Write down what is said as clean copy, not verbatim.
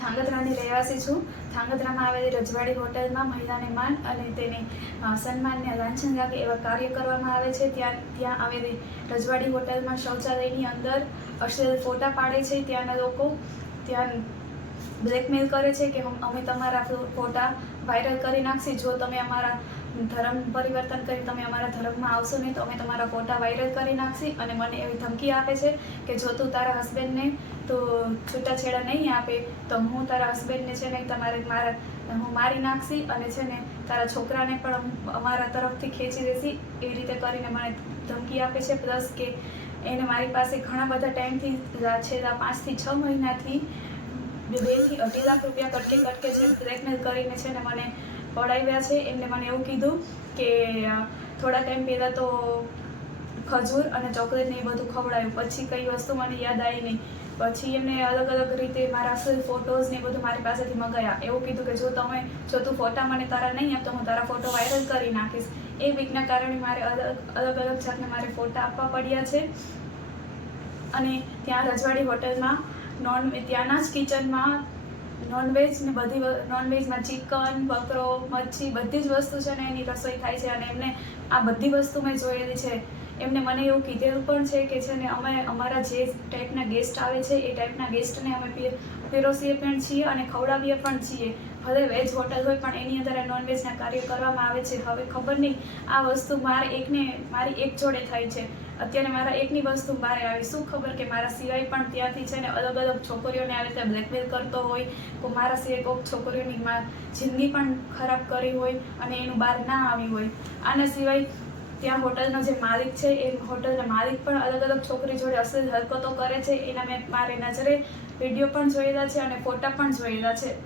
ધાંગધ્રાની રહેવાસી છું. ધાંગધ્રામાં આવેલી રજવાડી હોટલમાં મહિલાને માન અને તેની સન્માનને લાંછન લાગે એવા કાર્ય કરવામાં આવે છે. ત્યાં આવેલી રજવાડી હોટલમાં શૌચાલયની અંદર અશ્લીલ ફોટા પાડે છે. ત્યાંના લોકો ત્યાં બ્લેકમેલ કરે છે કે અમે તમારા ફોટા વાયરલ કરી નાખશી. જો તમે અમારા ધર્મ પરિવર્તન કરી તમે અમારા ધર્મમાં આવશો નહીં તો અમે તમારા ફોટા વાયરલ કરી નાખશી. અને મને એવી ધમકી આપે છે કે જો તું તારા હસબન્ડને તો છૂટાછેડા નહીં આપે તો હું તારા હસબન્ડને છે ને હું મારી નાખશી અને છે ને તારા છોકરાને પણ અમારા તરફથી ખેંચી લેશી. એવી રીતે કરીને મને ધમકી આપે છે. પ્લસ કે એને મારી પાસે ઘણા બધા ટાઈમથી છેલ્લા 5 થી 6 મહિનાથી 2 થી 2.5 લાખ રૂપિયા કટકે છે બ્લેકમેલ કરીને છે ને મને પડાવ્યા છે. એમને મને એવું કીધું કે થોડા ટાઈમ પહેલાં તો ખજૂર અને ચોકલેટ ને એ બધું ખવડાવ્યું. પછી કઈ વસ્તુ મને યાદ આવી નહીં. પછી એમને અલગ અલગ રીતે મારા અસલ ફોટોઝ ને બધું મારી પાસેથી મંગાવ્યા. એવું કીધું કે જો તું ફોટા મને તારા નહીં આપ તો હું તારા ફોટો વાયરલ કરી નાખીશ. એ વીકના કારણે મારે અલગ અલગ જાતને મારે ફોટા આપવા પડ્યા છે. અને ત્યાં રજવાડી હોટલમાં ત્યાંના જ કિચનમાં નોનવેજ ને નોનવેજમાં ચિકન, બકરો, મચ્છી બધી જ વસ્તુ છે ને એની રસોઈ થાય છે. અને એમને આ બધી વસ્તુ મેં જોયેલી છે. એમને મને એવું કીધેલું પણ છે કે છે ને અમે અમારા જે ટાઈપના ગેસ્ટ આવે છે એ ટાઈપના ગેસ્ટને અમે પીરસીએ પણ છીએ અને ખવડાવીએ પણ છીએ. ભલે વેજ હોટલ હોય પણ એની અંદર નોનવેજના કાર્ય કરવામાં આવે છે. હવે ખબર નહીં આ વસ્તુ મારી એક જોડે થાય છે. અત્યારે મારા એકની વસ્તુ બહાર આવી. શું ખબર કે મારા સિવાય પણ ત્યાંથી છે ને અલગ અલગ છોકરીઓને આવી રીતે બ્લેકમેલ કરતો હોય. મારા સિવાય કોઈક છોકરીઓની જિંદગી પણ ખરાબ કરી હોય અને એનું બહાર ના આવી હોય. આના સિવાય ત્યાં હોટલનો જે માલિક છે એ હોટલના માલિક પણ અલગ અલગ છોકરી જોડે અશ્લીલ હરકતો કરે છે. એના મેં મારી નજરે વિડીયો પણ જોયેલા છે અને ફોટા પણ જોયેલા છે.